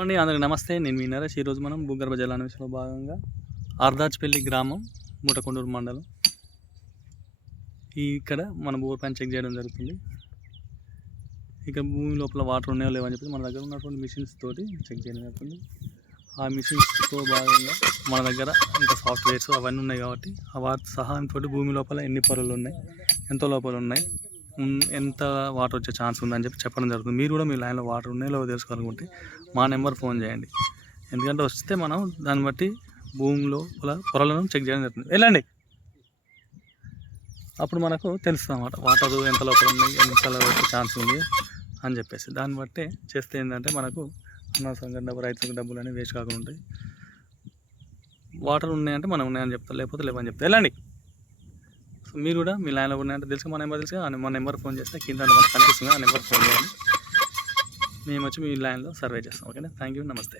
అండి అందరికి నమస్తే. నేను మీ నరేష్. ఈరోజు మనం భూగర్భ జలాల విషయంలో భాగంగా ఆర్దాచ్పల్లి గ్రామం, మూటకొండూరు మండలం. ఇక్కడ మన బోర్ పైన చెక్ చేయడం జరుగుతుంది. ఇక్కడ భూమి లోపల వాటర్ ఉన్నాయో లేవని చెప్పి మన దగ్గర ఉన్నటువంటి మిషన్స్ తోటి చెక్ చేయడం జరుగుతుంది. ఆ మిషన్స్తో భాగంగా మన దగ్గర ఇంకా సాఫ్ట్వేర్స్ అవన్నీ ఉన్నాయి కాబట్టి ఆ వాటి సహాయంతో భూమి లోపల ఎన్ని పొరలు ఉన్నాయి, ఎంత లోపల ఉన్నాయి, ఎంత వాటర్ వచ్చే ఛాన్స్ ఉందని చెప్పడం జరుగుతుంది. మీరు కూడా మీ లైన్లో వాటర్ ఉన్నాయో లేవో తెలుసుకోవాలనుకుంటే మా నెంబర్ ఫోన్ చేయండి. ఎందుకంటే వస్తే మనం దాన్ని బట్టి భూమిలో పొరలను చెక్ చేయడం జరుగుతుంది. వెళ్ళండి, అప్పుడు మనకు తెలుస్తుంది అన్నమాట వాటర్ ఎంత లోపల ఉన్నాయి, ఎంత వచ్చే ఛాన్స్ ఉంది అని చెప్పేసి. దాన్ని బట్టి చేస్తే ఏంటంటే మనకు అనవసరంగా రైతులకు డబ్బులు అనేవి వేస్ట్ కాకుండా ఉంటాయి. వాటర్ ఉన్నాయంటే మనం ఉన్నాయని చెప్తాం, లేకపోతే లేవని చెప్తాం. వెళ్ళండి. సో మీరు కూడా మీ లైన్లో ఉన్నాయంటే తెలుసు, మా నెంబర్ తెలుసు, మా నెంబర్ ఫోన్ చేస్తే కింద మనకు కనిపిస్తుంది, ఆ నెంబర్ ఫోన్ చేయండి. మేము వచ్చి మీ లైన్లో సర్వే చేస్తాం. ఓకేనా? థ్యాంక్ యూ, నమస్తే.